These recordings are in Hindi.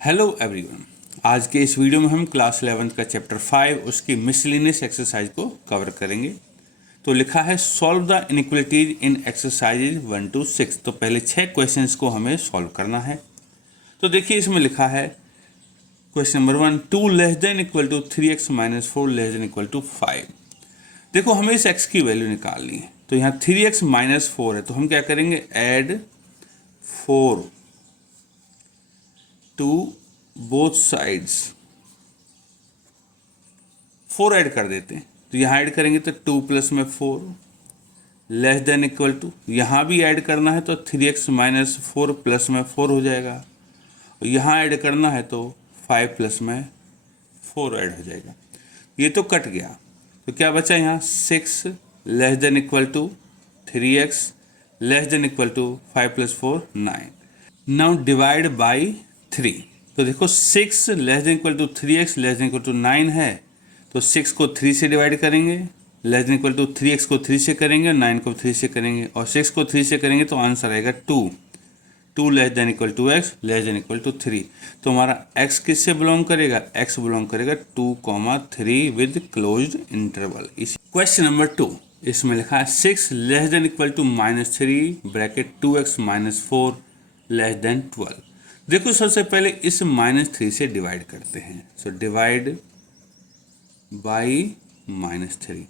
Hello everyone. आज के इस वीडियो में हम क्लास 11 का चैप्टर 5 उसकी मिसलिनियस एक्सरसाइज को कवर करेंगे। तो लिखा है solve the inequalities in exercise 1 to 6। तो पहले 6 क्वेश्चंस को हमें सॉल्व करना है। तो देखिए इसमें लिखा है question number 1, 2 less than equal to 3x minus 4 less than equal to 5। देखो हमें इस x की वैल्यू निकालनी है। तो यहाँ 3x माइनस 4 है, तो हम क्या करेंगे, add 4 to both sides. 4 add कर देते हैं, तो यहाँ ऐड करेंगे तो 2 प्लस में 4 लेस देन इक्वल टू, यहाँ भी ऐड करना है तो 3x माइनस 4 प्लस में 4 हो जाएगा, और यहाँ ऐड करना है तो 5 प्लस में 4 ऐड हो जाएगा। ये तो कट गया, तो क्या बचा यहाँ 6 less than equal to 3x less than equal to 5 plus 4 9। Now divide by 3। तो देखो 6 less than equal to 3x less than equal to 9 है, तो 6 को 3 से डिवाइड करेंगे, less than equal to 3x को 3 से करेंगे, 9 को 3 से करेंगे, और 6 को 3 से करेंगे तो आंसर आएगा 2 less than equal to x less than equal to 3। तो हमारा x किससे बिलोंग करेगा, x बिलोंग करेगा 2,3 with closed interval. Question number 2, इसमें लिखा है 6 less than equal to -3 bracket 2x minus 4 less than 12। देखो सबसे पहले इस -3 से डिवाइड करते हैं। सो डिवाइड बाई -3,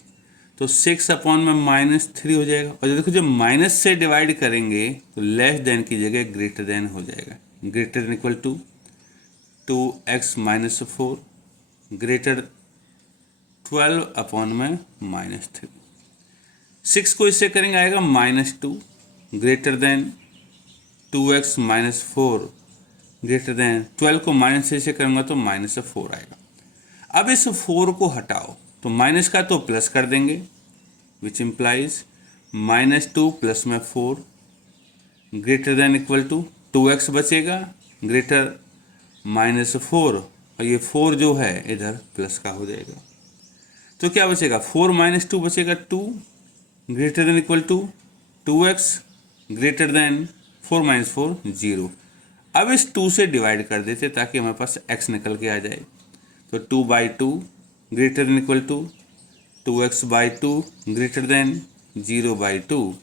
तो 6 अपॉन में -3 हो जाएगा। और देखो जब माइनस से डिवाइड करेंगे तो लेस देन की जगह ग्रेटर देन हो जाएगा। Greater than equal to 2x minus 4 greater 12 upon में -3। 6 को इससे करेंगे आएगा -2 greater than 2x minus 4 greater than 12 को -3 से करूँगा तो -4 आएगा। अब इस 4 को हटाओ, तो माइनस का तो प्लस कर देंगे, विच इम्प्लाइज -2 प्लस में 4 greater than equal to 2x बचेगा ग्रेटर -4, और ये 4 जो है इधर प्लस का हो जाएगा। तो क्या बचेगा, 4 - 2 बचेगा 2 greater than equal to 2x greater than 4 - 4 0। अब इस 2 से डिवाइड कर देते ताकि हमारे पास x निकल के आ जाए। तो 2/2 greater than equal to 2x/2 greater than 0/2।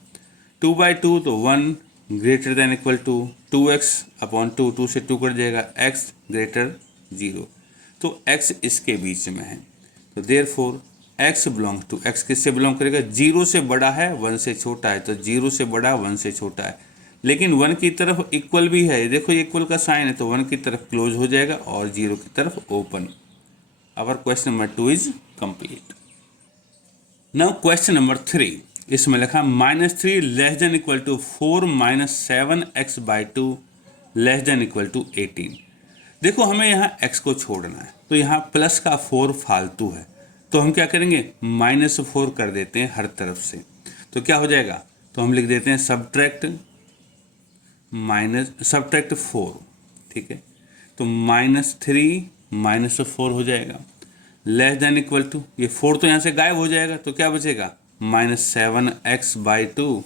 2/2 तो 1 greater than equal to 2x upon 2, 2 से 2 कट जाएगा, x ग्रेटर 0। तो x इसके बीच में है, तो therefore x belongs to, x किससे बिलोंग करेगा, 0 से बड़ा है 1 से छोटा है, तो 0 से बड़ा 1 से छोटा है, लेकिन 1 की तरफ इक्वल भी है। देखो इक्वल का साइन है, तो 1 की तरफ क्लोज हो जाएगा और 0 की तरफ open. Our question number 2 is complete. Now question number 3, इसमें लिखा -3 less than equal to 4 - 7x/2 less than equal to 18। देखो हमें यहाँ x को छोड़ना है, तो यहाँ प्लस का 4 फालतू है, तो हम क्या करेंगे, -4 कर देते हैं हर तरफ से। तो क्या हो जाएगा, तो हम लिख देते हैं सब्ट्रैक्ट 4, ठीक है। तो -3 - 4 हो जाएगा, लेस देन इक्वल टू, ये 4 तो यहाँ से गायब हो जाएगा, तो क्या बचेगा -7x/2,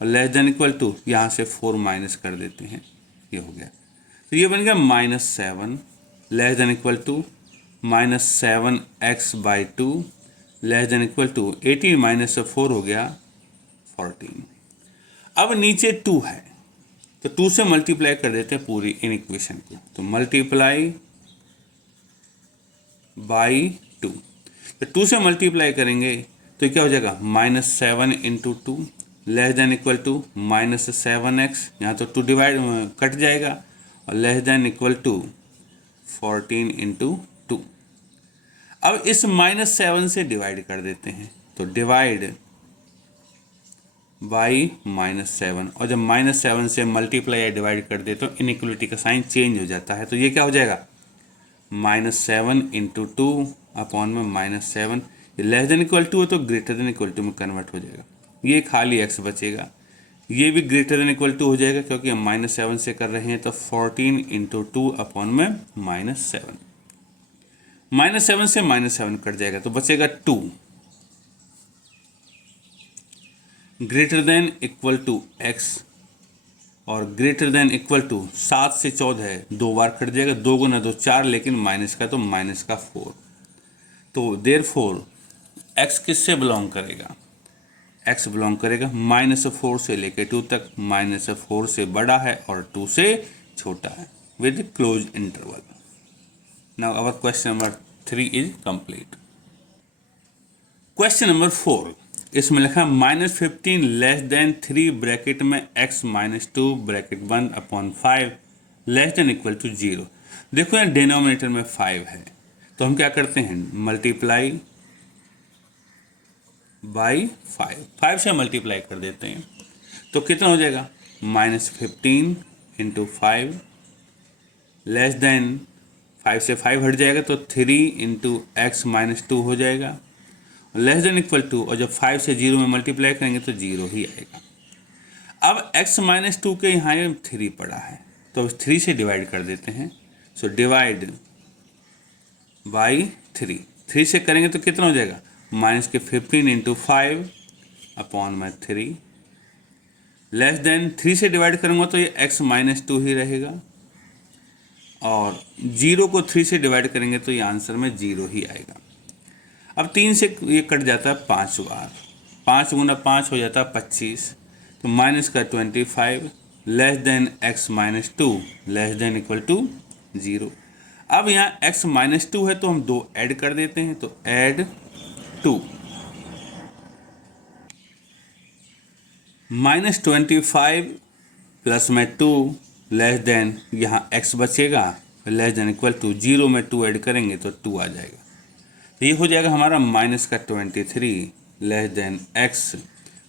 और लेस देन इक्वल टू यहाँ से 4 माइनस कर देते हैं, ये हो गया। तो ये बन गया -7 less than equal to -7x/2 less than equal to 18 - 4 हो गया 14। अब नीचे 2 है, तो 2 से मल्टीप्लाई कर देते हैं पूरी इन इक्वेशन को। तो मल्टीप्लाई बाई 2, तो 2 से मल्टीप्लाई करेंगे तो क्या हो जाएगा, -7 × 2 less than equal to -7x, यहाँ तो 2 डिवाइड कट जाएगा, और लेस देन इक्वल टू 14 × 2। अब इस -7 से डिवाइड कर देते हैं, तो डिवाइड बाई -7, और जब -7 से मल्टीप्लाई या डिवाइड कर दे तो इनइक्वलिटी का साइन चेंज हो जाता है। तो ये क्या हो जाएगा, -7 × 2 अपॉन में -7, ये लेस देन इक्वल टू है तो ग्रेटर देन इक्वल टू में कन्वर्ट हो जाएगा। ये खाली x बचेगा, ये भी ग्रेटर देन इक्वल टू हो जाएगा क्योंकि हम -7 से कर रहे हैं। तो 14 × 2 अपॉन में -7, -7 से -7 कट जाएगा, तो बचेगा 2 greater than equal to x और ग्रेटर देन इक्वल टू 7 से 14 है, 2 बार कट जाएगा, 2 गुना 2 4, लेकिन माइनस का तो माइनस का 4। तो देयरफॉर x किससे बिलोंग करेगा? x बिलोंग करेगा -4 से लेके 2 तक। -4 से बड़ा है और 2 से छोटा है with close interval. Now our question number 3 is complete. Question number 4, इसमें लिखा -15 लेस देन 3 ब्रैकेट में x -2 bracket 1/5 less than equal to 0। देखो यहाँ डिनोमिनेटर में 5 है, तो हम क्या करते हैं, मल्टीप्लाई बाई 5 से मल्टीप्लाई कर देते हैं। तो कितना हो जाएगा, -15 इंटू 5 लेस देन 5 से 5 हट जाएगा तो 3 इंटू एक्स -2 हो जाएगा, लेस देन इक्वल टू, और जब 5 से 0 में मल्टीप्लाई करेंगे तो 0 ही आएगा। अब x -2 के यहाँ 3 पड़ा है, तो अब 3 से डिवाइड कर देते हैं। सो डिवाइड बाई 3 से करेंगे तो कितना हो जाएगा, -15 इंटू 5 अपॉन में 3 लेस देन 3 से डिवाइड करूँगा तो ये x -2 ही रहेगा, और 0 को 3 से डिवाइड करेंगे तो ये आंसर में 0 ही आएगा। अब 3 से ये कट जाता है 5 बार, 5 गुना 5 हो जाता है 25, तो माइनस का 25 less than x -2 less than equal to 0। अब यहाँ x -2 है तो हम 2 ऐड कर देते हैं, तो ऐड 2 -25 प्लस में 2 लेस देन, यहाँ x बचेगा लेस देन इक्वल टू 0 में 2 ऐड करेंगे तो 2 आ जाएगा। तो ये हो जाएगा हमारा माइनस का 23 less than x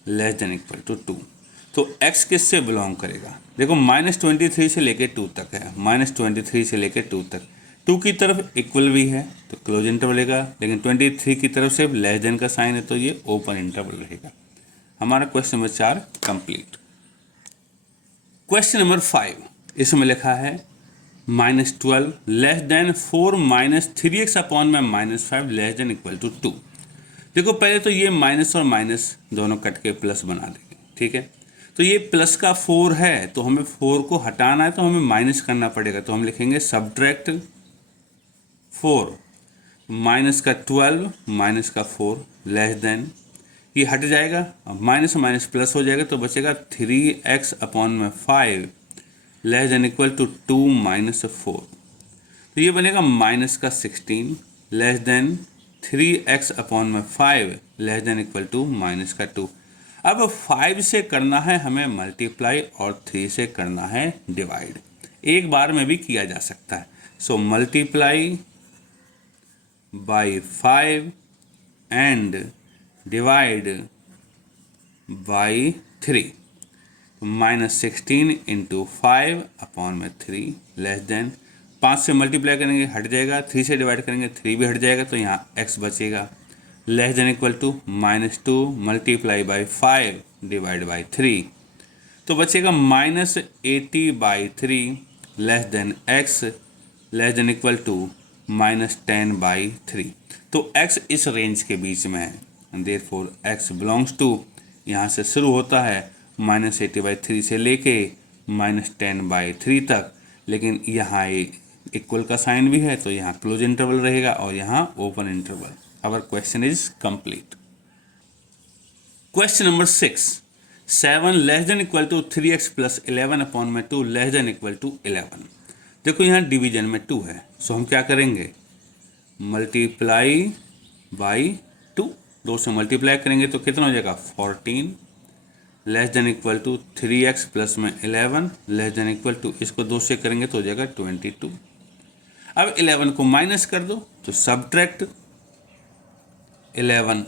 less than equal to 2। तो x किससे बिलोंग करेगा, देखो -23 से लेके 2 तक है, -23 से लेके 2 तक, 2 की तरफ इक्वल भी है तो क्लोज इंटरवल रहेगा, लेकिन 23 की तरफ से लेस देन का साइन है तो ये ओपन इंटरवल रहेगा। हमारा question number 4 complete. Question number 5, इसमें लिखा है -12 लेस देन 4 -3x अपॉन में -5 लेस देन इक्वल टू 2। देखो पहले तो ये माइनस और माइनस दोनों कट के प्लस बना देंगे, ठीक है। तो ये प्लस का 4 है तो हमें 4 को हटाना है तो हमें माइनस करना पड़ेगा, तो हम लिखेंगे सब्ट्रैक्ट 4, माइनस का 12 माइनस का 4 लेस देन, ये हट जाएगा, माइनस माइनस प्लस हो जाएगा तो बचेगा 3x अपॉन में 5 लेस देन इक्वल टू 2 -4। तो ये बनेगा माइनस का 16 लेस देन 3x अपॉन में 5 less than equal to minus का 2। अब 5 से करना है हमें मल्टीप्लाई और 3 से करना है डिवाइड, एक बार में भी किया जा सकता है। So multiply by 5 and divide by 3, -16 into 5 upon में 3 लेस देन, 5 से मल्टीप्लाई करेंगे हट जाएगा, 3 से डिवाइड करेंगे 3 भी हट जाएगा, तो यहाँ x बचेगा less than equal to -2 multiply by 5 divide by 3, तो बचेगा -80/3 less than x less than equal to -10/3। तो x इस रेंज के बीच में है, देयरफॉर x बिलोंग्स टू, यहाँ से शुरू होता है -80/3 से लेके -10/3 तक, लेकिन यहाँ ये इक्वल का साइन भी है तो यहाँ क्लोज इंटरवल रहेगा और यहाँ open interval. Our question is complete. Question number 6, 7 less than equal to 3x plus 11 upon में 2 लेस देन इक्वल टू 11। देखो यहाँ डिवीजन में 2 है, सो हम क्या करेंगे, मल्टीप्लाई बाई 2, 2 से मल्टीप्लाई करेंगे तो कितना हो जाएगा 14 less than equal to 3x plus में 11 लेस देन इक्वल टू, इसको 2 से करेंगे तो हो जाएगा 22। अब 11 को माइनस कर दो तो सब्ट्रैक्ट 11,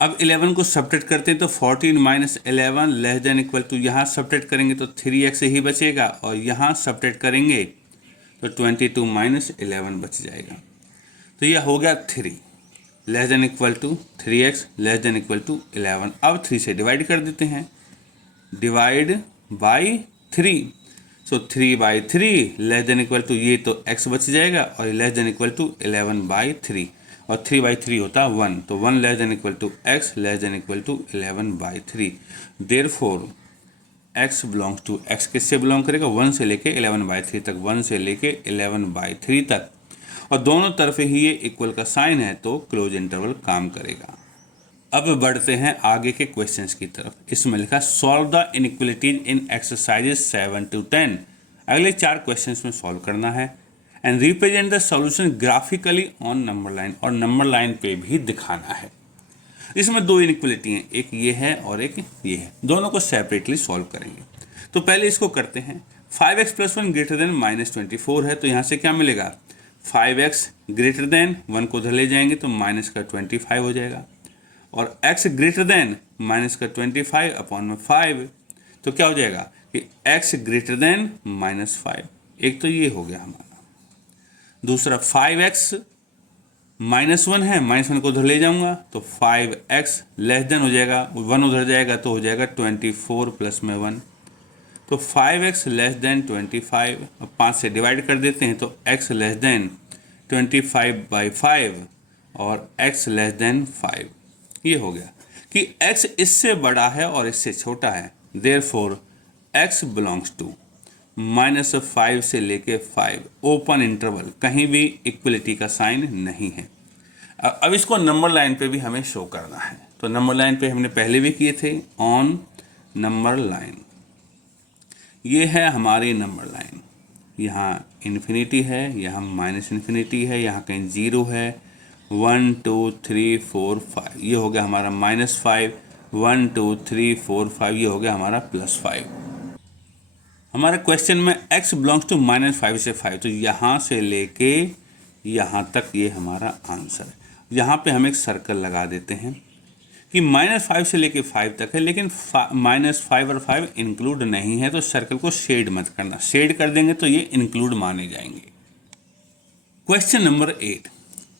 अब 11 को सब्ट्रैक्ट करते हैं तो 14 - 11 लेस देन इक्वल टू, यहाँ सब्ट्रैक्ट करेंगे तो 3x ही बचेगा और यहाँ सब्ट्रैक्ट करेंगे तो 22 - 11 बच जाएगा। तो यह हो गया 3 less than equal to 3x less than equal to 11। अब 3 से डिवाइड कर देते हैं, divide by 3, so 3/3 less than equal to, ये तो x बच जाएगा और लेस देन इक्वल टू 11/3, और 3/3 होता है 1, तो 1 less than equal to x less than equal to 11/3। Therefore x belongs to, x किससे बिलोंग करेगा, 1 से लेके 11/3 तक, 1 से लेके 11/3 तक, और दोनों तरफ ही ये इक्वल का साइन है तो क्लोज इंटरवल काम करेगा। अब बढ़ते हैं आगे के क्वेश्चंस की तरफ। इसमें लिखा solve the inequalities in exercises 7 to 10। अगले 4 क्वेश्चंस में सॉल्व करना है and represent the solution graphically on number line, और नंबर लाइन पे भी दिखाना है। इसमें 2 इनइक्वलिटी हैं, एक ये है और एक ये है, दोनों को सेपरेटली सॉल्व करेंगे। तो पहले इसको करते हैं। 5x + 1 ग्रेटर देन -24 है, तो यहाँ से क्या मिलेगा, 5x ग्रेटर देन 1 को उधर ले जाएंगे तो -25 हो जाएगा, और x ग्रेटर देन -25/5, तो क्या हो जाएगा कि x ग्रेटर देन -5। एक तो ये हो गया हमारा। दूसरा 5x -1 है, -1 को उधर ले जाऊंगा तो 5x लेस देन हो जाएगा, 1 उधर जाएगा तो हो जाएगा 24 प्लस में 1, तो 5x लेस देन 25। अब 5 से डिवाइड कर देते हैं तो x लेस देन 25/5 और x लेस देन 5। ये हो गया कि x इससे बड़ा है और इससे छोटा है, देयरफॉर x बिलोंग्स टू -5 से लेके 5, ओपन इंटरवल, कहीं भी इक्वलिटी का साइन नहीं है। अब इसको नंबर लाइन पे भी हमें शो करना है, तो नंबर लाइन पे हमने पहले भी किए थे, ऑन नंबर लाइन। ये है हमारी नंबर लाइन, यहाँ इन्फिनिटी है, यहाँ -∞ है, यहाँ कहीं 0 है, 1 2 3 4 5, ये हो गया हमारा -5, 1 2 3 4 5, ये हो गया हमारा +5। हमारे क्वेश्चन में x बिलोंग्स टू -5 से 5, तो यहाँ से लेके यहाँ तक ये हमारा आंसर है। यहाँ पे हम एक सर्कल लगा देते हैं कि -5 से लेके 5 तक है, लेकिन -5 और 5 इंक्लूड नहीं है, तो सर्कल को शेड मत करना, शेड कर देंगे तो ये इंक्लूड माने जाएंगे। क्वेश्चन नंबर 8,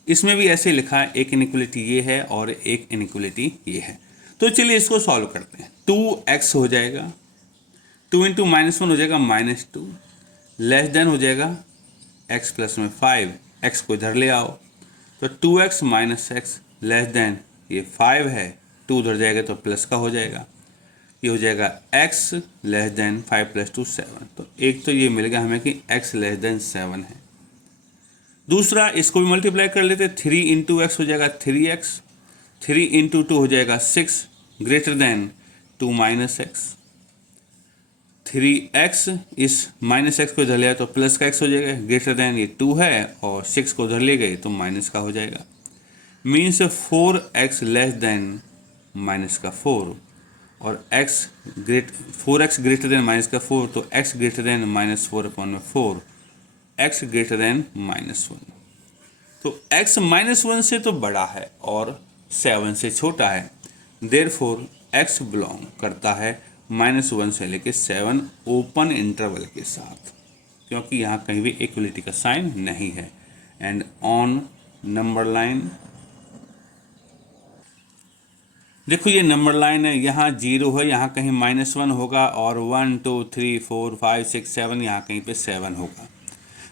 इसमें भी ऐसे लिखा है, एक इनइक्वलिटी ये है और एक इनइक्वलिटी ये है। तो चलिए इसको सॉल्व करते हैं। 2x हो जाएगा, 2 × -1 हो जाएगा -2, लेस देन हो जाएगा x प्लस में 5, x को इधर ले आओ तो 2x - x लेस देन, ये 5 है, 2 उधर जाएगा तो प्लस का हो जाएगा, ये हो जाएगा x लेस देन 5 + 2 7। तो एक तो ये मिल गया हमें कि x लेस देन 7 है। दूसरा इसको भी मल्टीप्लाई कर लेते, 3 × x हो जाएगा 3x, 3 × 2 हो जाएगा 6 ग्रेटर देन 2 - x, 3x इस -x को इधर ले आए तो प्लस का x हो जाएगा, ग्रेटर देन ये 2 है और 6 को उधर ले गए तो माइनस का हो जाएगा, मीन्स 4x लेस देन -4, और 4x ग्रेटर देन -4, तो x greater then -4/4, x greater then -1। तो x -1 से तो बड़ा है और 7 से छोटा है, देयरफॉर x बिलोंग करता है -1 से लेके 7 ओपन इंटरवल के साथ, क्योंकि यहाँ कहीं भी इक्वलिटी का साइन नहीं है। एंड ऑन नंबर लाइन, देखो ये नंबर लाइन है, यहाँ 0 है, यहाँ कहीं -1 होगा, और 1 2 3 4 5 6 7 यहाँ कहीं पे 7 होगा।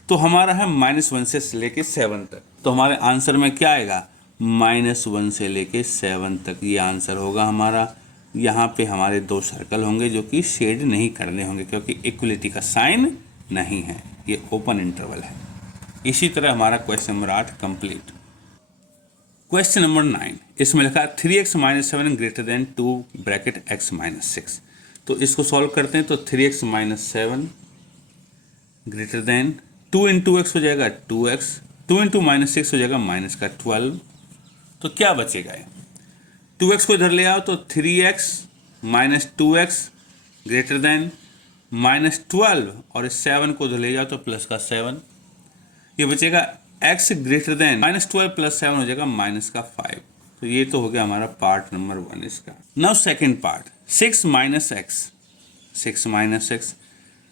तो हमारा है -1 से लेके 7 तक, तो हमारे आंसर में क्या आएगा, -1 से लेके 7 तक ये आंसर होगा हमारा। यहाँ पे हमारे 2 सर्कल होंगे जो कि शेड नहीं करने होंगे, क्योंकि इक्वलिटी का साइन नहीं है, ये ओपन इंटरवल है। इसी तरह हमारा question number 8 complete. Question number 9, इसमें लिखा 3x - 7 greater than 2 bracket x - 6। तो इसको सॉल्व करते हैं, तो 3x - 7 ग्रेटर देन 2 × x हो जाएगा 2x, 2 × -6 हो जाएगा -12। तो क्या बचेगा, 2x को इधर ले आओ तो 3x - 2x ग्रेटर देन -12, और 7 को उधर ले जाओ तो प्लस का 7, ये बचेगा x ग्रेटर देन -12 + 7 हो जाएगा -5। तो ये तो हो गया हमारा पार्ट नंबर 1 इसका। Now second part, 6 - x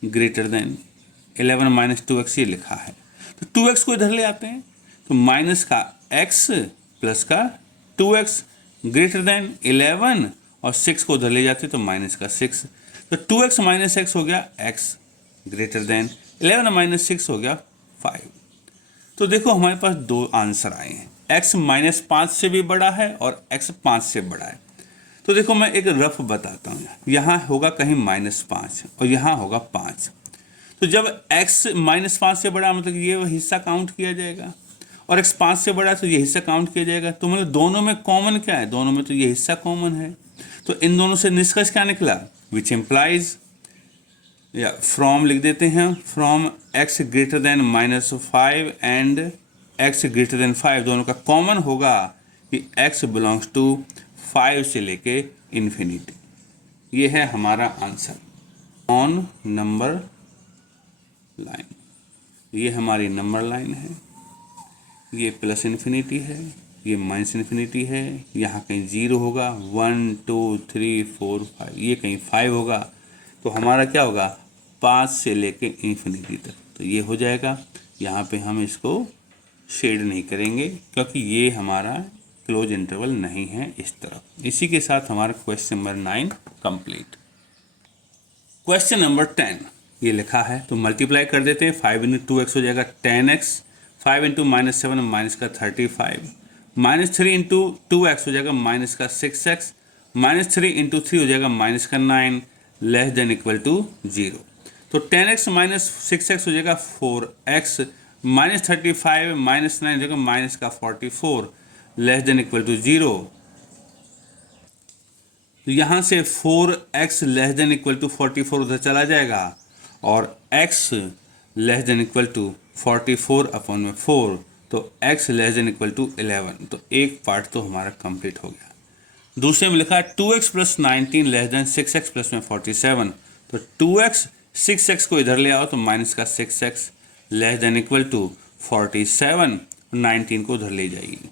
greater then 11 - 2x ये लिखा है, तो 2x को इधर ले आते हैं तो माइनस का x प्लस का 2x ग्रेटर देन 11, और 6 को उधर ले जाते तो माइनस का 6, तो 2x - x हो गया x ग्रेटर देन 11 - 6 हो गया 5। तो देखो हमारे पास 2 आंसर आए हैं, x -5 से भी बड़ा है और x 5 से बड़ा है। तो देखो मैं एक रफ बताता हूँ, यहाँ होगा कहीं -5 और यहाँ होगा 5। तो जब x -5 से बड़ा मतलब ये हिस्सा काउंट किया जाएगा और x 5 से बड़ा तो ये हिस्सा काउंट किया जाएगा। तो मतलब दोनों में कॉमन क्या है, दोनों में तो ये हिस्सा कॉमन है। तो इन दोनों से निष्कर्ष क्या निकला, विच इम्प्लाइज या फ्रॉम लिख देते हैं, from x greater then -5 and x greater then 5 दोनों का कॉमन होगा कि x बिलोंग्स टू 5 से लेके इन्फिनिटी। ये है हमारा आंसर ऑन नंबर लाइन। ये हमारी नंबर लाइन है, ये प्लस इन्फिनिटी है, ये माइनस इन्फिनिटी है, यहाँ कहीं 0 होगा, 1 2 3 4 5, ये कहीं 5 होगा। तो हमारा क्या होगा, 5 से लेके इन्फिनिटी तक। तो ये हो जाएगा। यहाँ पे हम इसको शेड नहीं करेंगे क्योंकि ये हमारा क्लोज इंटरवल नहीं है इस तरफ। इसी के साथ हमारा question number 9 complete. Question number 10 ये लिखा है, तो मल्टीप्लाई कर देते हैं। 5 इंटू 2x हो जाएगा 10x, 5 इंटू -7 माइनस का 35, -3 इंटू 2x हो जाएगा माइनस का 6x, -3 इंटू 3 हो जाएगा माइनस का 9, लेस देन इक्वल टू 0। तो 10x माइनस 6x हो जाएगा 4x, -35 माइनस 9 हो जाएगा माइनस का 44, लेस देन इक्वल टू 0। तो यहाँ से 4x less than equal to 44 उधर चला जाएगा और x less than equal to 44 upon में 4, तो x less than equal to 11। तो एक पार्ट तो हमारा कंप्लीट हो गया। दूसरे में लिखा है 2x plus 19 less than 6x plus में 47। तो 2x 6x को इधर ले आओ तो माइनस का 6x less than equal to 47, 19 को उधर ले जाइए।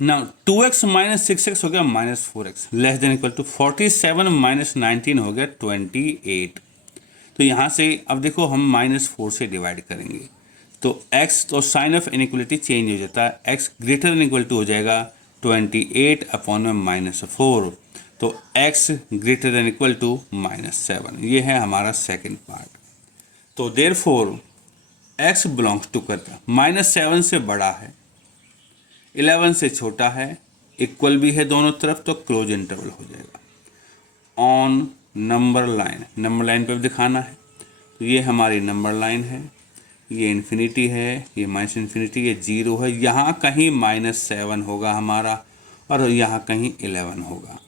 नाउ 2x माइनस 6x हो गया -4x less than equal to 47 minus 19 हो गया 28। तो यहाँ से अब देखो हम -4 से डिवाइड करेंगे तो x तो साइन ऑफ इनइक्वलिटी चेंज हो जाता है, x greater than equal to हो जाएगा 28 अपॉन में -4। तो x greater than equal to -7। ये है हमारा सेकंड पार्ट। तो देयरफॉर x बिलोंग्स टू करता -7 से बड़ा है, 11 से छोटा है, इक्वल भी है दोनों तरफ, तो क्लोज इंटरवल हो जाएगा on number line. Number line पे दिखाना है। तो ये हमारी नंबर लाइन है, ये इन्फिनिटी है, ये माइनस इन्फिनिटी, ये 0 है, यहाँ कहीं -7 होगा हमारा और यहाँ कहीं 11 होगा।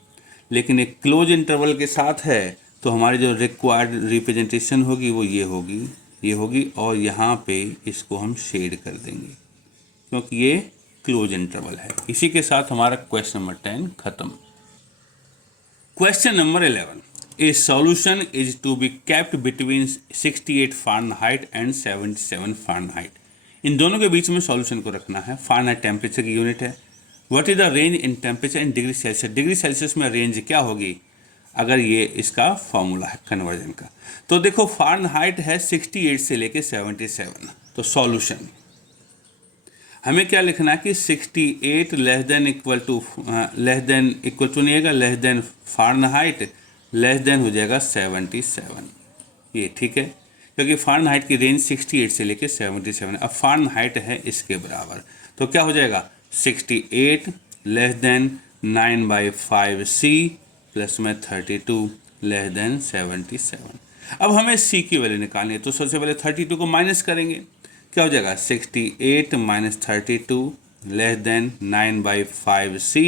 लेकिन एक क्लोज इंटरवल के साथ है तो हमारी जो रिक्वायर्ड रिप्रेजेंटेशन होगी वो ये होगी और यहाँ पे इसको हम शेड कर देंगे क्योंकि ये क्लोज इंटरवल है। इसी के साथ हमारा क्वेश्चन नंबर 10 खत्म। Question number 11, A solution is to be kept between 68 Fahrenheit and 77 Fahrenheit. इन दोनों के बीच में सॉल्यूशन को रखना है। फ़ारेनहाइट टेम्परेचर की यूनिट है। What is the range in temperature in degree Celsius. Degree Celsius में रेंज क्या होगी अगर ये इसका फॉर्मूला है कन्वर्जन का। तो देखो फ़ारेनहाइट है 68 से लेके 77। तो सॉल्यूशन हमें क्या लिखना है कि 68 लेस देन इक्वल टू नहीं है, less then Fahrenheit less than हो जाएगा 77। ये ठीक है क्योंकि फ़ारेनहाइट की रेंज 68 से लेके 77। अब फ़ारेनहाइट है इसके बराबर, तो क्या हो जाएगा 68 लेस देन 9/5c प्लस में 32 लेस देन 77। अब हमें c की वैल्यू निकालनी है तो सबसे पहले 32 को माइनस करेंगे। क्या हो जाएगा 68 minus 32 less than 9/5c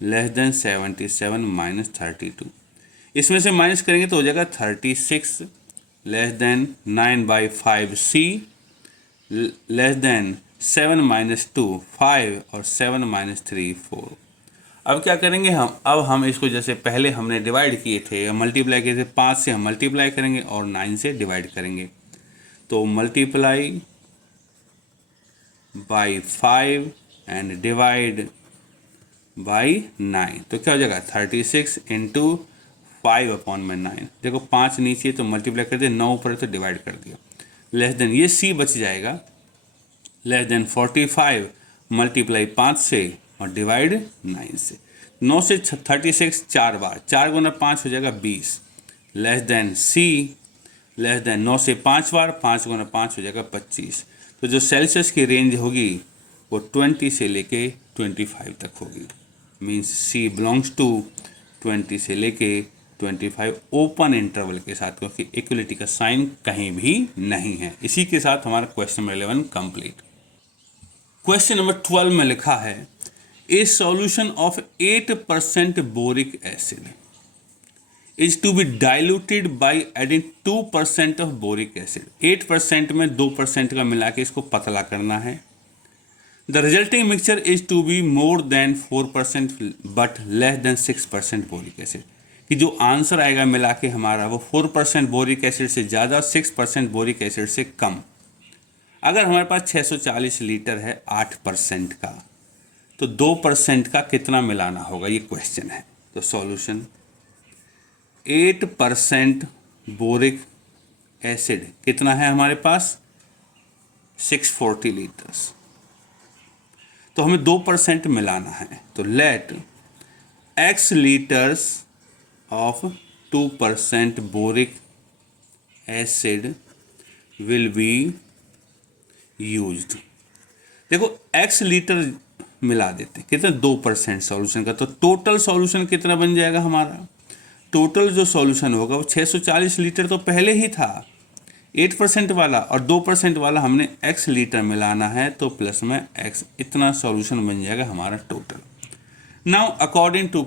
less than 77 minus 32। इसमें से माइनस करेंगे तो हो जाएगा 36 less than 9/5c less than 7 minus 2 5 और 7 माइनस 3 4। अब क्या करेंगे हम इसको जैसे पहले हमने डिवाइड किए थे, मल्टीप्लाई किए थे, 5 से हम मल्टीप्लाई करेंगे और 9 से डिवाइड करेंगे। तो multiply by 5 and divide by 9, तो क्या हो जाएगा 36 इंटू 5 अपॉन में 9। देखो 5 नीचे तो मल्टीप्लाई कर दिया, 9 ऊपर तो डिवाइड कर दिया, लेस देन ये c बच जाएगा लेस देन 45 मल्टीप्लाई 5 से और डिवाइड 9 से। 9 से 36 4 बार, 4 गुना 5 हो जाएगा 20 less than c less than 9 से 5 बार, 5 गुना 5 हो जाएगा 25। तो जो सेल्सियस की रेंज होगी वो 20 से लेके 25 तक होगी। मीन्स c बिलोंग्स टू 20 से लेके 25 ओपन इंटरवल के साथ, क्योंकि इक्वलिटी का साइन कहीं भी नहीं है। इसी के साथ हमारा question number 11 complete. Question number 12 में लिखा है a solution of 8% boric acid is to be diluted by adding 2% of boric acid. 8% में 2% का मिला के इसको पतला करना है। The resulting mixture is to be more than 4% but less than 6% boric acid. कि जो आंसर आएगा मिला के हमारा वो 4% बोरिक एसिड से ज़्यादा, 6% बोरिक एसिड से कम। अगर हमारे पास 640 लीटर है 8% का, तो 2% का कितना मिलाना होगा, ये क्वेश्चन है। तो सॉल्यूशन 8% बोरिक एसिड कितना है हमारे पास 640 लीटर्स, तो हमें 2% मिलाना है। तो let x litres of 2% boric acid will be used. देखो x लीटर मिला देते हैं, कितना 2% सॉल्यूशन का, तो टोटल सॉल्यूशन कितना बन जाएगा हमारा। टोटल जो सॉल्यूशन होगा वो 640 लीटर तो पहले ही था 8% वाला, और 2% वाला हमने x लीटर मिलाना है, तो प्लस में x, इतना सॉल्यूशन बन जाएगा हमारा total. Now according to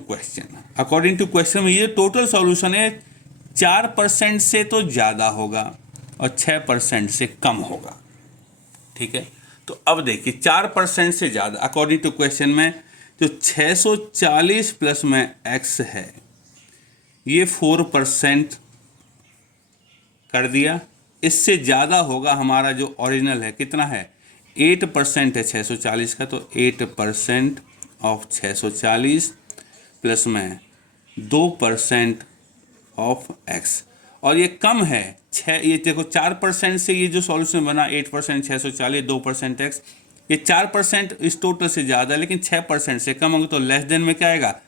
question में ये टोटल सॉल्यूशन है 4% से तो ज़्यादा होगा और 6% से कम होगा। ठीक है, तो अब देखिए 4% से ज़्यादा अकॉर्डिंग टू क्वेश्चन में जो 640 प्लस में x है ये 4% कर दिया। इससे ज़्यादा होगा हमारा जो ओरिजिनल है, कितना है 8% है 640 का, तो 8% ऑफ 640 प्लस में 2% ऑफ x, और ये कम है 6, ये देखो 4% से ये जो सॉल्यूशन बना 8% 640 2% x, ये 4% इस टोटल से ज़्यादा है, लेकिन 6% से कम होगा, तो लेस देन में क्या आएगा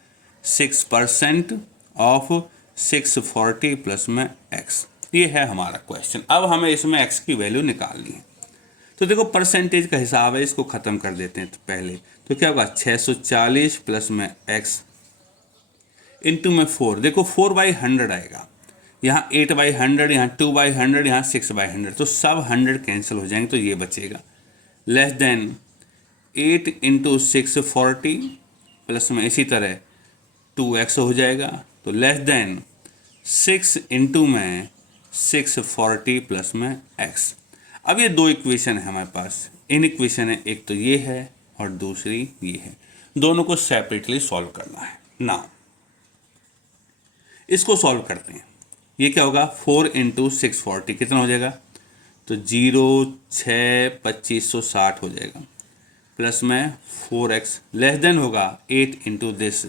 6% ऑफ 640 प्लस में x। ये है हमारा क्वेश्चन। अब हमें इसमें x की वैल्यू निकालनी है। तो देखो परसेंटेज का हिसाब है, इसको ख़त्म कर देते हैं। तो पहले तो क्या होगा 640 प्लस में x इंटू में 4, देखो 4/100 आएगा, यहाँ 8/100, यहाँ 2/100, यहाँ 6/100, तो सब 100 कैंसिल हो जाएंगे, तो ये बचेगा लेस देन 8 इंटू 640 प्लस में इसी तरह 2x हो जाएगा, तो लेस देन 6 इंटू में 640 प्लस में x। अब ये दो इक्वेशन है हमारे पास, इन इक्वेशन है, एक तो ये है और दूसरी ये है, दोनों को सेपरेटली सॉल्व करना है ना। इसको सॉल्व करते हैं, ये क्या होगा 4 इंटू 640 कितना हो जाएगा, तो 0 6 2560 हो जाएगा, प्लस में 4x लेस देन होगा 8 इंटू दिस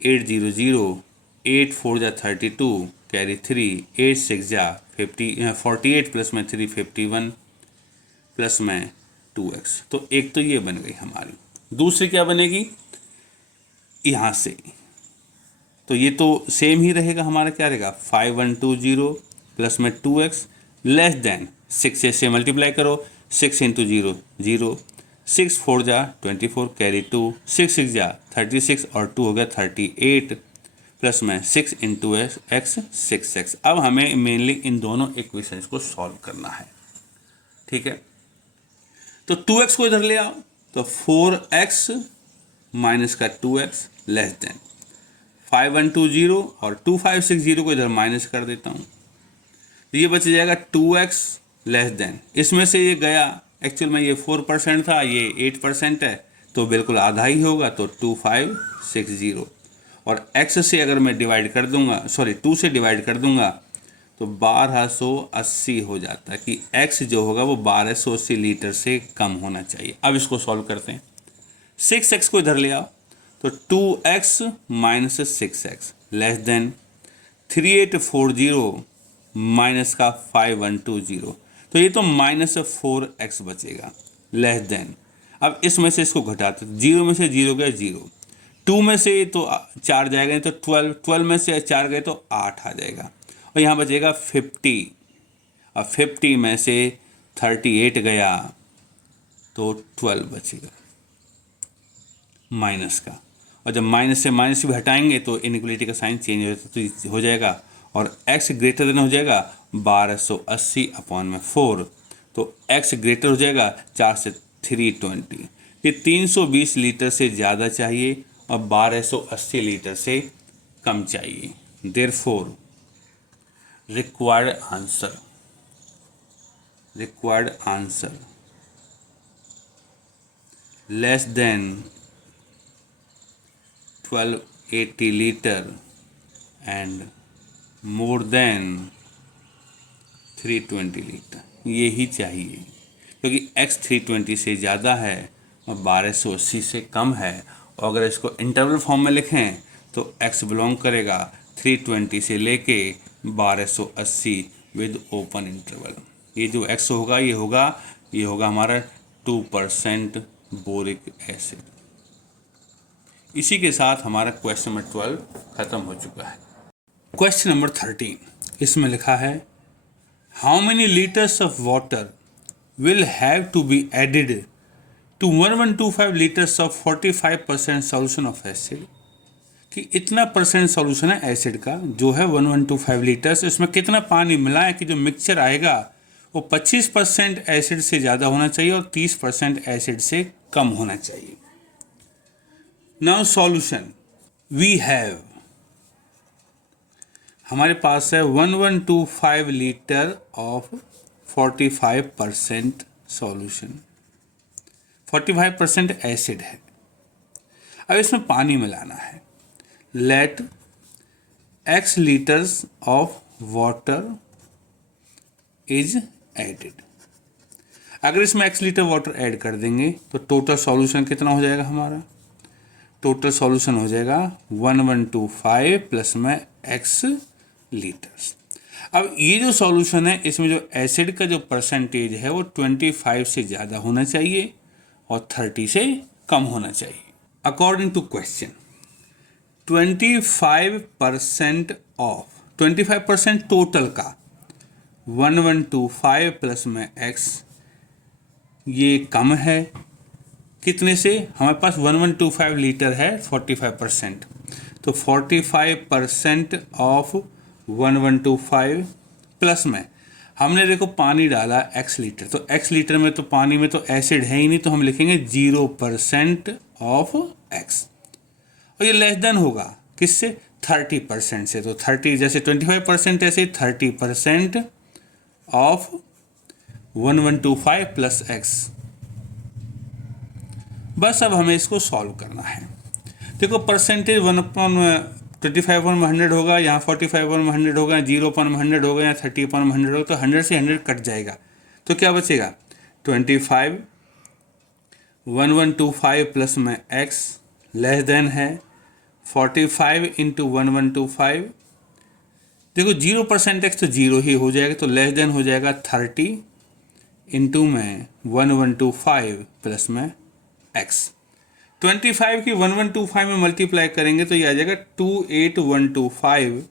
800, 8 4 जा 32 कैरी 3, 8 6 जा 48 प्लस में 3 51 प्लस में 2x। तो एक तो ये बन गई हमारी, दूसरी क्या बनेगी यहाँ से, तो ये तो सेम ही रहेगा हमारा, क्या रहेगा 5120 प्लस में 2x लेस देन 6 से मल्टीप्लाई करो, 6 इंटू 0 0, 6 4 जा 24 कैरी 2, 6 6 जा 36 और 2 हो गया 38 प्लस में 6 इंटू x 6x। अब हमें मेनली इन दोनों इक्वेशंस को सॉल्व करना है। ठीक है, तो 2x को इधर ले आओ, तो 4x माइनस का 2x लेस देन 5120 और 2560 को इधर माइनस कर देता हूँ, तो ये बच जाएगा 2x लेस देन, इसमें से ये गया, एक्चुअल में ये 4% था, ये 8% है, तो बिल्कुल आधा ही होगा, तो 2560, और x से अगर मैं डिवाइड कर दूंगा, सॉरी 2 से डिवाइड कर दूंगा, तो 1280 हो जाता है कि x जो होगा वो 1280 लीटर से कम होना चाहिए। अब इसको सॉल्व करते हैं, 6x को इधर ले आओ, तो 2x minus 6x less than 3840 minus का 5120, तो ये तो माइनस 4x बचेगा लेस देन। अब इसमें से इसको घटाते, 0 में से 0 गया 0, 2 में से तो 4 जाएगा, नहीं तो 12, 12 में से 4 गए तो 8 आ जाएगा, और यहाँ बचेगा 50, और 50 में से 38 गया तो 12 बचेगा माइनस का, और जब माइनस से माइनस भी हटाएंगे तो इनइक्वलिटी का साइन चेंज हो जाएगा और x ग्रेटर देन हो जाएगा 1280/4। तो x ग्रेटर हो जाएगा 4 से 320। ये 320 लीटर से ज़्यादा चाहिए और 1280 लीटर से कम चाहिए। Therefore required answer less than 1280 liter and more than 320 litre ये ही चाहिए, क्योंकि x 320 से ज़्यादा है और 1280 से कम है। और अगर इसको इंटरवल फॉर्म में लिखें तो x बिलोंग करेगा 320 से लेके 1280 विद ओपन इंटरवल। ये जो x होगा ये होगा हमारा 2% बोरिक एसिड। इसी के साथ हमारा क्वेश्चन नंबर 12 खत्म हो चुका है। क्वेश्चन नंबर 13, इसमें लिखा है how many litres of water will have to be added to 1125 litres of 45% solution of acid. कि इतना परसेंट सॉल्यूशन है एसिड का जो है 1125 लीटर्स, इसमें कितना पानी मिलाएं कि जो मिक्सचर आएगा वो 25% एसिड से ज़्यादा होना चाहिए और 30% एसिड से कम होना चाहिए। नाउ सॉल्यूशन वी हैव, हमारे पास है 1125 लीटर ऑफ 45% सॉल्यूशन, 45% एसिड है। अब इसमें पानी मिलाना है। Let x litres of water is added. अगर इसमें x लीटर वाटर ऐड कर देंगे तो टोटल सॉल्यूशन कितना हो जाएगा हमारा? टोटल सॉल्यूशन हो जाएगा 1125 प्लस में x लीटर्स। अब ये जो सॉल्यूशन है इसमें जो एसिड का जो परसेंटेज है वो 25 से ज़्यादा होना चाहिए और 30 से कम होना चाहिए। अकॉर्डिंग टू क्वेश्चन 25% ऑफ 25% टोटल का 1125 प्लस में x ये कम है कितने से? हमारे पास 1125 लीटर है 45%, तो 45% ऑफ 1125 प्लस में हमने देखो पानी डाला x लीटर, तो x लीटर में तो पानी में तो एसिड है ही नहीं, तो हम लिखेंगे 0% ऑफ x। और ये लेस देन होगा किससे? 30% से। तो 30 जैसे 25% ऐसे 30% ऑफ 1125 प्लस x। बस अब हमें इसको सॉल्व करना है। देखो परसेंटेज 1/25 होगा, यहाँ 45/100 होगा, 0/100 होगा, या 30/100 होगा, तो 100 से 100 कट जाएगा। तो क्या बचेगा? 25 1125 प्लस में x लेस देन है 45 इंटू 1125। देखो 0% x तो 0 ही हो जाएगा, तो लेस देन हो जाएगा 30 इंटू में 1125 प्लस में x। 25 की 1125 में मल्टीप्लाई करेंगे तो ये आ जाएगा 28125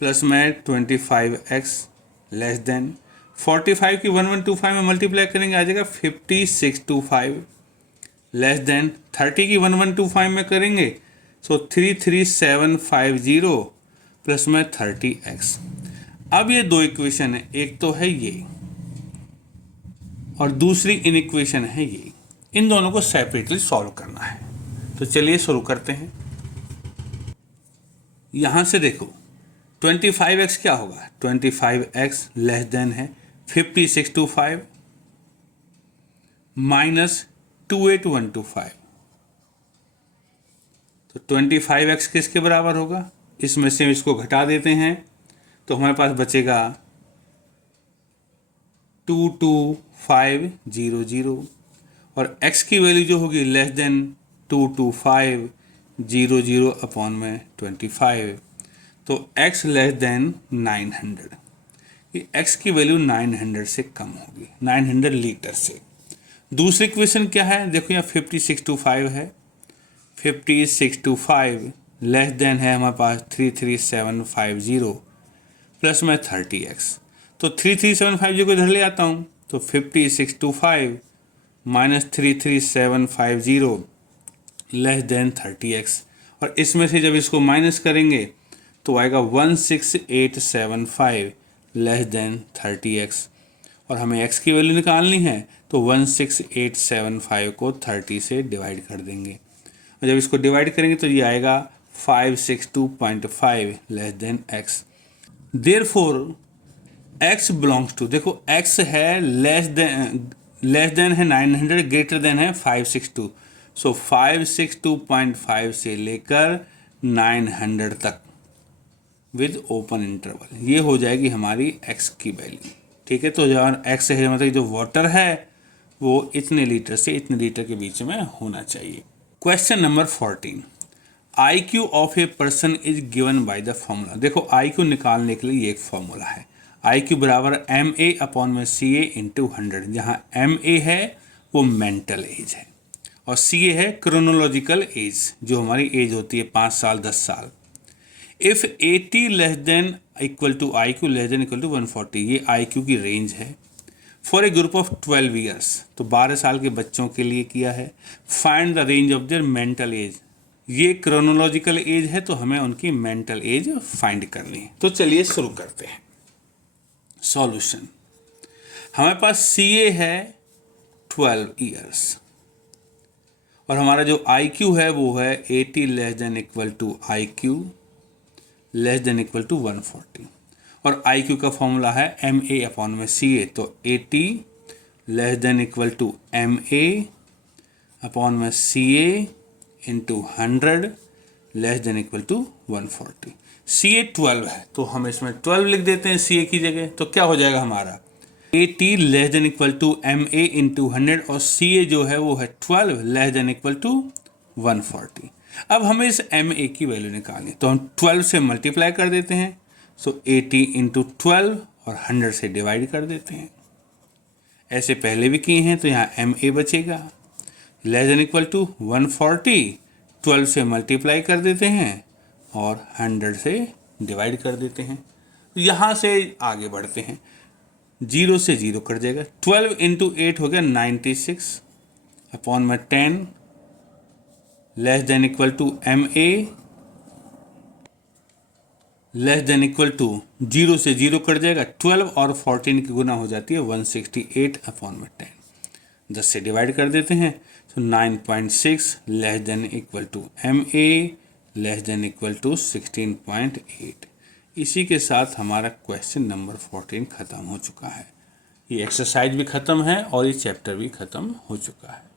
प्लस में 25x लेस देन 45 की 1125 में मल्टीप्लाई करेंगे आ जाएगा 5625 लेस देन 30 की 1125 में करेंगे सो 33750 प्लस में 30x। अब ये दो इक्वेशन है, एक तो है ये और दूसरी इनइक्वेशन है ये। इन दोनों को सेपरेटली सॉल्व करना है। तो चलिए शुरू करते हैं। यहाँ से देखो 25x क्या होगा? 25x लेस देन है 5625 माइनस 28125। तो 25x किसके बराबर होगा? इसमें से इसको घटा देते हैं तो हमारे पास बचेगा 22500 और x की वैल्यू जो होगी लेस देन 22500 अपॉन में 25। तो x लेस देन 900, ये x की वैल्यू 900 से कम होगी, 900 लीटर से। दूसरी इक्वेशन क्या है? देखो यहाँ 5625 है, 5625 लेस देन है हमारे पास 33750 प्लस में 30x। तो 33750 को इधर ले आता हूँ तो 5625 माइनस 33750 लेस देन 30x, और इसमें से जब इसको माइनस करेंगे तो आएगा 16875 लेस देन 30x, और हमें x की वैल्यू निकालनी है तो 16875 को 30 से डिवाइड कर देंगे, और जब इसको डिवाइड करेंगे तो ये आएगा 562.5 less than x। Therefore x belongs to, देखो x है लेस देन है 900, ग्रेटर देन है 562, सो 562.5 से लेकर 900 तक विद ओपन इंटरवल, ये हो जाएगी हमारी x की वैल्यू। ठीक है, तो जहाँ x है मतलब जो वाटर है वो इतने लीटर से इतने लीटर के बीच में होना चाहिए। Question number 14, IQ of a person is given by the formula. देखो IQ निकालने के लिए ये एक फॉर्मूला है, IQ बराबर MA/CA इंटू 100, जहाँ MA है वो मेंटल एज है और CA है क्रोनोलॉजिकल एज, जो हमारी एज होती है 5 साल 10 साल। If 80 less than equal to IQ less than equal to 140, ये IQ की रेंज है for a group of 12 years, तो 12 साल के बच्चों के लिए किया है। Find the range of their mental age, ये क्रोनोलॉजिकल एज है तो हमें उनकी मेंटल एज फाइंड करनी है। तो चलिए शुरू करते हैं। सॉल्यूशन, हमारे पास CA है 12 ईयर्स और हमारा जो IQ है वो है 80 less than equal to IQ less than equal to 140, और IQ का फॉर्मूला है MA/CA, तो 80 less than equal to MA/CA into 100 less than equal to 140। CA 12 है तो हम इसमें 12 लिख देते हैं CA की जगह, तो क्या हो जाएगा हमारा 80 less than equal to MA into 100, और CA जो है वो है 12 लेस देन इक्वल टू 140। अब हमें इस MA की वैल्यू निकालनी, तो हम 12 से मल्टीप्लाई कर देते हैं, सो 80 इंटू 12 और 100 से डिवाइड कर देते हैं। ऐसे पहले भी किए हैं तो यहाँ MA बचेगा लेस देन इक्वल टू 140, 12 से मल्टीप्लाई कर देते हैं और 100 से डिवाइड कर देते हैं। यहाँ से आगे बढ़ते हैं, 0 से 0 कट जाएगा, 12 इंटू 8 हो गया 96 अपॉन में 10 less than equal to MA less than equal to 0 से 0 कट जाएगा, 12 और 14 की गुना हो जाती है 168 अपॉन में 10, 10 से डिवाइड कर देते हैं, तो 9.6 less than equal to MA less than equal to 16.8। इसी के साथ हमारा क्वेश्चन नंबर 14 ख़त्म हो चुका है। ये एक्सरसाइज भी ख़त्म है और ये चैप्टर भी ख़त्म हो चुका है।